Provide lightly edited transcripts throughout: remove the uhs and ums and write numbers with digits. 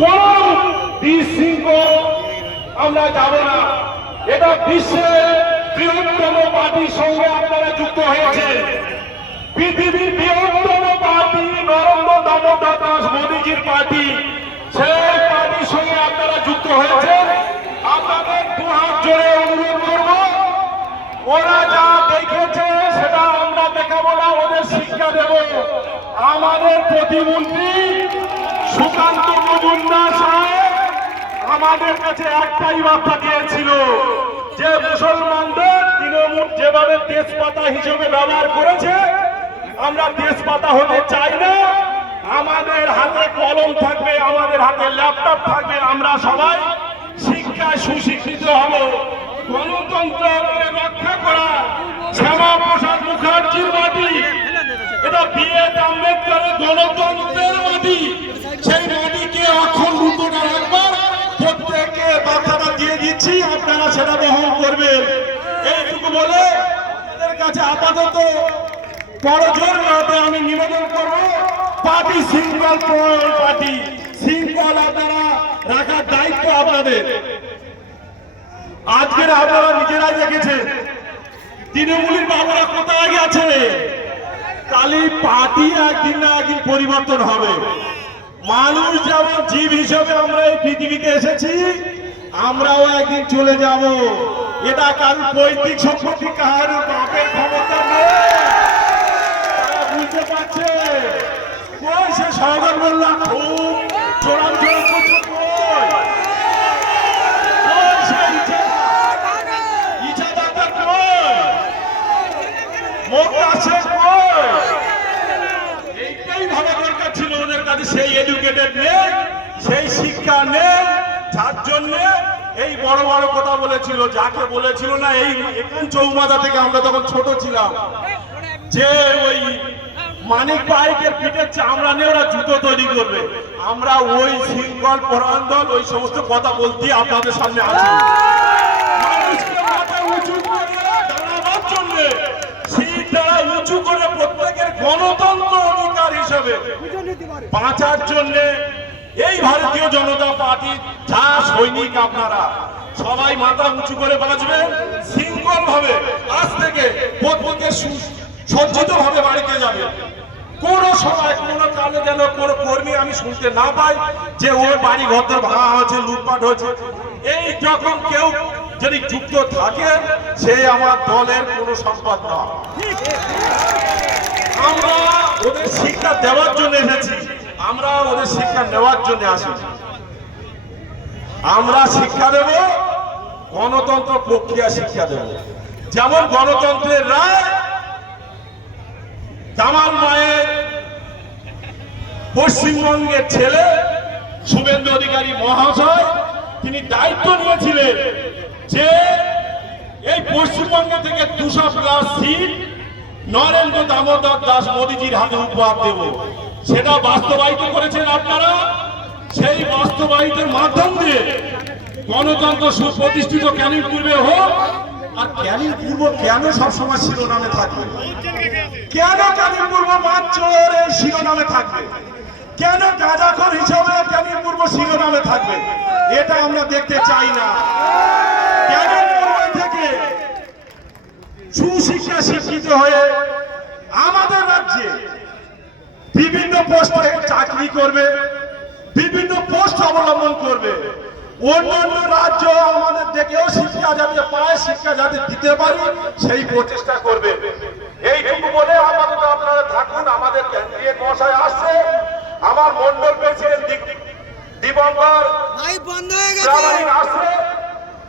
কোন বিশৃঙ্খল আমরা যাব না। এটা বিশ্বের বৃহত্তম পার্টির সঙ্গে আপনারা যুক্ত হয়েছেন। পৃথিবীর বৃহত্তম পার্টি নরেন্দ্র দামোদর দাস মোদীজির পার্টি, সেই পার্টির সঙ্গে আপনারা যুক্ত হয়েছেন। আপনাদের দুহাত জোরে অনুরোধ করব, ওরা যা দেখেছে সেটা আমরা দেখাবো না, ওদের শিক্ষা দেব। আমাদের প্রতিমন্ত্রী সুকান্ত মজুমদার সাহেব আমাদের কাছে একটাই বার্তা দিয়েছিল যে মুসলমানদের তৃণমূল যেভাবে তেজপাতা হিসেবে ব্যবহার করেছে, আমরা তেজপাতা হতে চাই না। আমাদের হাতে কলম থাকবে, আমাদের হাতে ল্যাপটপ থাকবে, আমরা সবাই শিক্ষায় সুশিক্ষিত হব। গণতন্ত্রকে রক্ষা করা শ্যামাপ্রসাদ মুখার্জির মাটি, এটা বি.এড. আম্বেদকরের গণতন্ত্রের মাটি। সেই মাটিকে অখণ্ডিত রাখবার প্রত্যেককে বার্তাটা দিয়ে দিচ্ছি, আপনারা সেটা বহন করবেন। এইটুকু বলে এদের কাছে আপাতত বড় জোর করতে আমি নিবেদন করব, পার্টি শৃঙ্খল পার্টি শৃঙ্খলা দ্বারা রাখার দায়িত্ব আপনাদের। আজকের আপনারা নিজেরাই দেখেছেন তৃণমূলের বাবুরা কোথায় গেছে। কালি পার্টি একদিন না একদিন পরিবর্তন হবে। মানুষ যেমন জীব হিসেবে আমরা এই পৃথিবীতে এসেছি, আমরাও একদিন চলে যাব। এটা কারোর পৈতৃক সম্পত্তি, কারোর বাপের ক্ষমতা নেই, বুঝতে পারছে। কই সে সহগর মোল্লা খুব চোরাম চোরাম করছে, এইটাই ভাবা দরকার ছিল ওদের কাছে। সেই এডুকেটেড নেই, সেই শিক্ষা নেই, যার জন্য এই বড় বড় কথা বলেছিল। যাকে বলেছিল না এই এখান চৌমাথা থেকে আমরা তখন ছোট ছিলাম, যে ওই মানিক পাইকের পিঠের চামড়া নিয়ে ওরা জুতো তৈরি করবে, আমরা ওই শৃঙ্খল পরায়ণ দল ওই সমস্ত কথা বলতে আপনাদের সামনে আছি। মানুষকে মাথা উঁচু করে দাঁড়াবার জন্য, শীত দ্বারা উঁচু করে প্রত্যেকের গণতন্ত্র অধিকার হিসেবে বাঁচার জন্য এই ভারতীয় জনতা পার্টি যা সৈনিক, আপনারা সবাই মাথা উঁচু করে বাঁচবেন শৃঙ্খল ভাবে। আজ থেকে প্রত্যেকে সজ্জিত ভাবে বাড়িতে যাবে। কোন সময় কোন কালে যেন কোন কর্মী আমি শুনতে না পাই যে ওর বাড়ি ঘর ভাঙা হয়েছে, লুটপাট হয়েছে। এই যখন কেউ যদি যুক্ত থাকে, সে আমার দলের কোন সম্পদ না। আমরা ওদের শিক্ষা দেওয়ার জন্য এসেছি, আমরা ওদের শিক্ষা নেওয়ার জন্য আসি। আমরা শিক্ষা দেব, গণতন্ত্র প্রক্রিয়া শিক্ষা দেব। যেমন গণতন্ত্রের রায় জামাল মায়ের পশ্চিমবঙ্গের ছেলে শুভেন্দু অধিকারী মহাশয় তিনি দায়িত্ব নিয়েছিলেন যে এই পশ্চিমবঙ্গ থেকে 200+ সিট নরেন্দ্র দামোদর দাস মোদীজির হাতে উপহার দেব। সেটা বাস্তবায়িত করেছেন আপনারা। সেই বাস্তবায়িতের মাধ্যম দিয়ে গণতন্ত্র সুপ্রতিষ্ঠিত ক্যানিং পূর্বে হোক। আর ক্যানিং পূর্ব কেন সবসময় শিরোনামে থাকবে? কেন ক্যানিং পূর্ব মাত্র এই শিরোনামে থাকবে? কেন গাঁজাখোর হিসাবে ক্যানিং পূর্ব শিরোনামে থাকবে? এটা আমরা দেখতে চাই না। ক্যানিং পূর্ব থেকে সুশিক্ষা শিক্ষিত হয়ে আমাদের রাজ্যে বিভিন্ন পোস্টে চাকরি করবে, বিভিন্ন পোস্ট অবলম্বন করবে। অন্যান্য রাজ্য আমাদের দেখেও শিক্ষা যাতে পায়, শিক্ষা যাতে দিতে পারি, সেই প্রচেষ্টা করবে। এইটুকু বলে আপাতত আপনারা থাকুন। আমাদের কেন্দ্রীয় মহাশয় আসছে, আমার মন্ডল প্রেসিডেন্ট দিবঙ্কর আসছে,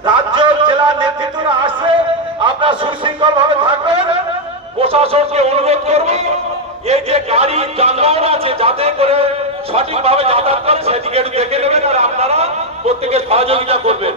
রাজ্য জেলা নেতৃত্বরা আসছে। আপনারা সুশৃঙ্খল ভাবে থাকবেন। প্রশাসনকে অনুরোধ করব, এই যে গাড়ি যানবাহন আছে যাতে করে সঠিকভাবে যাতায়াত করে সেদিকে একটু দেখে নেবেন, আর আপনারা প্রত্যেকে সহযোগিতা করবেন।